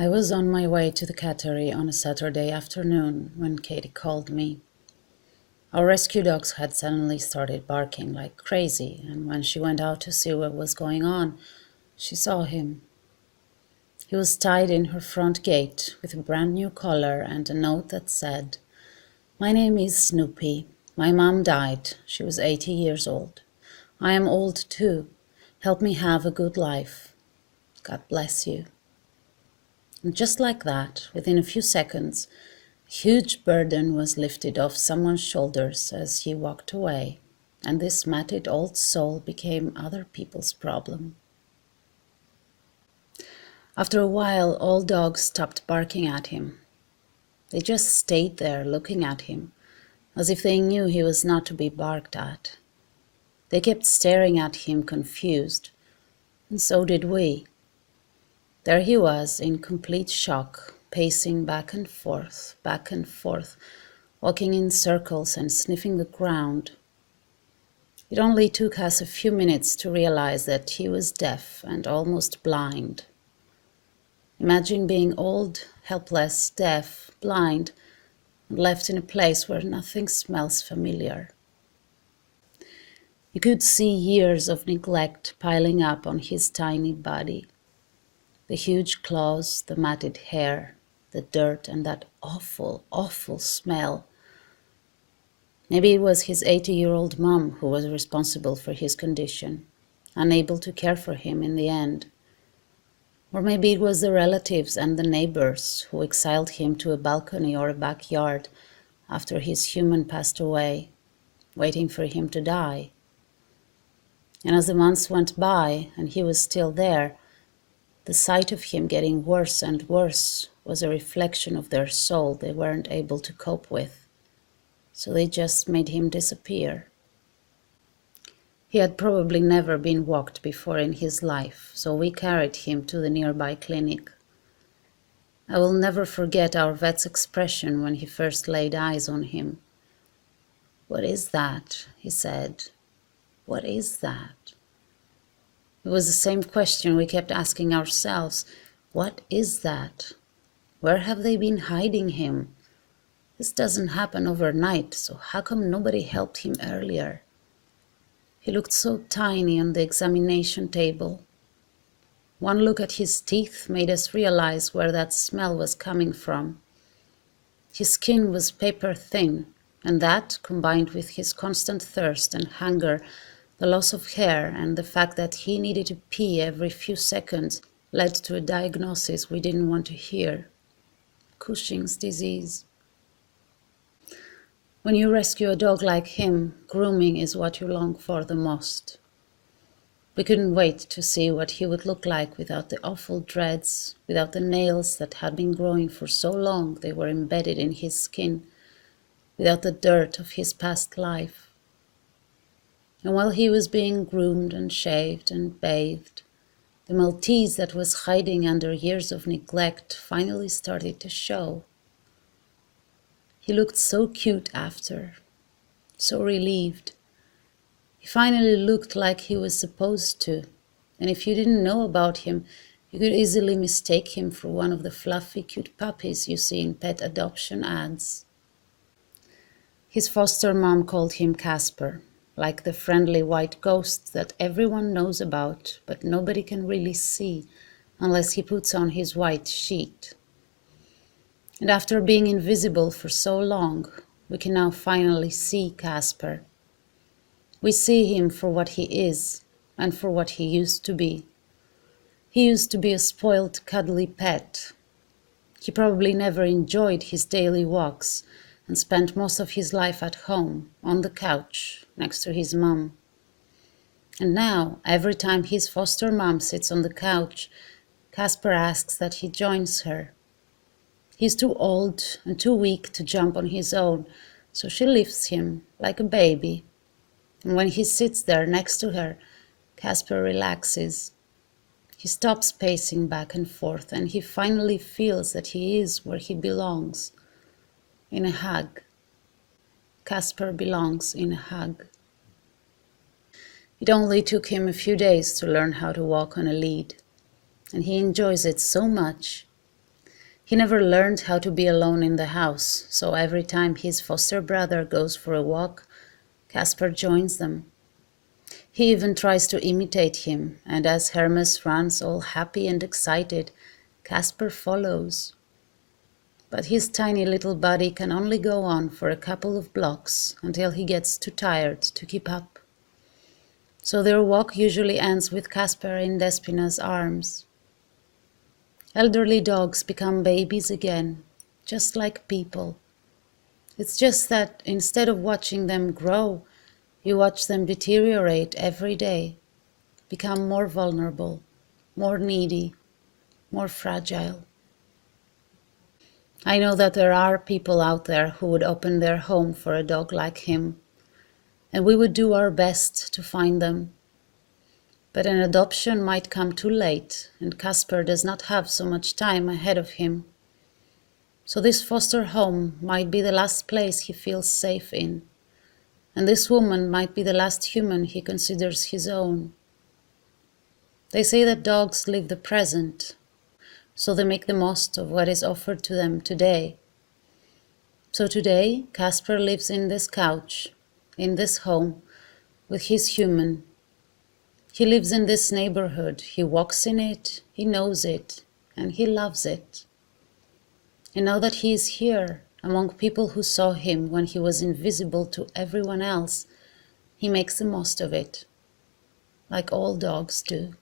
I was on my way to the cattery on a Saturday afternoon when Katie called me. Our rescue dogs had suddenly started barking like crazy, and when she went out to see what was going on, she saw him. He was tied in her front gate with a brand new collar and a note that said, "My name is Snoopy. My mom died. She was 80 years old. I am old too. Help me have a good life. God bless you." And just like that, within a few seconds, a huge burden was lifted off someone's shoulders as he walked away, and this matted old soul became other people's problem. After a while, all dogs stopped barking at him. They just stayed there looking at him, as if they knew he was not to be barked at. They kept staring at him confused, and so did we. There he was, in complete shock, pacing back and forth, walking in circles and sniffing the ground. It only took us a few minutes to realize that he was deaf and almost blind. Imagine being old, helpless, deaf, blind, and left in a place where nothing smells familiar. You could see years of neglect piling up on his tiny body. The huge claws, the matted hair, the dirt, and that awful, awful smell. Maybe it was his 80-year-old mom who was responsible for his condition, unable to care for him in the end. Or maybe it was the relatives and the neighbors who exiled him to a balcony or a backyard after his human passed away, waiting for him to die. And as the months went by and he was still there, the sight of him getting worse and worse was a reflection of their soul they weren't able to cope with, so they just made him disappear. He had probably never been walked before in his life, so we carried him to the nearby clinic. I will never forget our vet's expression when he first laid eyes on him. "What is that?" he said. "What is that?" It was the same question we kept asking ourselves. What is that? Where have they been hiding him? This doesn't happen overnight, so how come nobody helped him earlier? He looked so tiny on the examination table. One look at his teeth made us realize where that smell was coming from. His skin was paper thin, and that, combined with his constant thirst and hunger, the loss of hair, and the fact that he needed to pee every few seconds, led to a diagnosis we didn't want to hear: Cushing's disease. When you rescue a dog like him, grooming is what you long for the most. We couldn't wait to see what he would look like without the awful dreads, without the nails that had been growing for so long they were embedded in his skin, without the dirt of his past life. And while he was being groomed and shaved and bathed, the Maltese that was hiding under years of neglect finally started to show. He looked so cute after, so relieved. He finally looked like he was supposed to, and if you didn't know about him, you could easily mistake him for one of the fluffy, cute puppies you see in pet adoption ads. His foster mom called him Casper, like the friendly white ghost that everyone knows about, but nobody can really see unless he puts on his white sheet. And after being invisible for so long, we can now finally see Casper. We see him for what he is and for what he used to be. He used to be a spoiled, cuddly pet. He probably never enjoyed his daily walks and spent most of his life at home, on the couch, next to his mom. And now, every time his foster mom sits on the couch, Casper asks that he joins her. He's too old and too weak to jump on his own, so she lifts him like a baby. And when he sits there next to her, Casper relaxes. He stops pacing back and forth, and he finally feels that he is where he belongs, in a hug. Casper belongs in a hug. It only took him a few days to learn how to walk on a lead, and he enjoys it so much. He never learned how to be alone in the house, so every time his foster brother goes for a walk, Casper joins them. He even tries to imitate him, and as Hermes runs all happy and excited, Casper follows. But his tiny little body can only go on for a couple of blocks until he gets too tired to keep up. So their walk usually ends with Casper in Despina's arms. Elderly dogs become babies again, just like people. It's just that instead of watching them grow, you watch them deteriorate every day, become more vulnerable, more needy, more fragile. I know that there are people out there who would open their home for a dog like him, and we would do our best to find them. But an adoption might come too late, and Casper does not have so much time ahead of him. So this foster home might be the last place he feels safe in, and this woman might be the last human he considers his own. They say that dogs live the present, so they make the most of what is offered to them today. So today, Casper lives in this couch, in this home, with his human. He lives in this neighborhood, he walks in it, he knows it, and he loves it. And now that he is here, among people who saw him when he was invisible to everyone else, he makes the most of it, like all dogs do.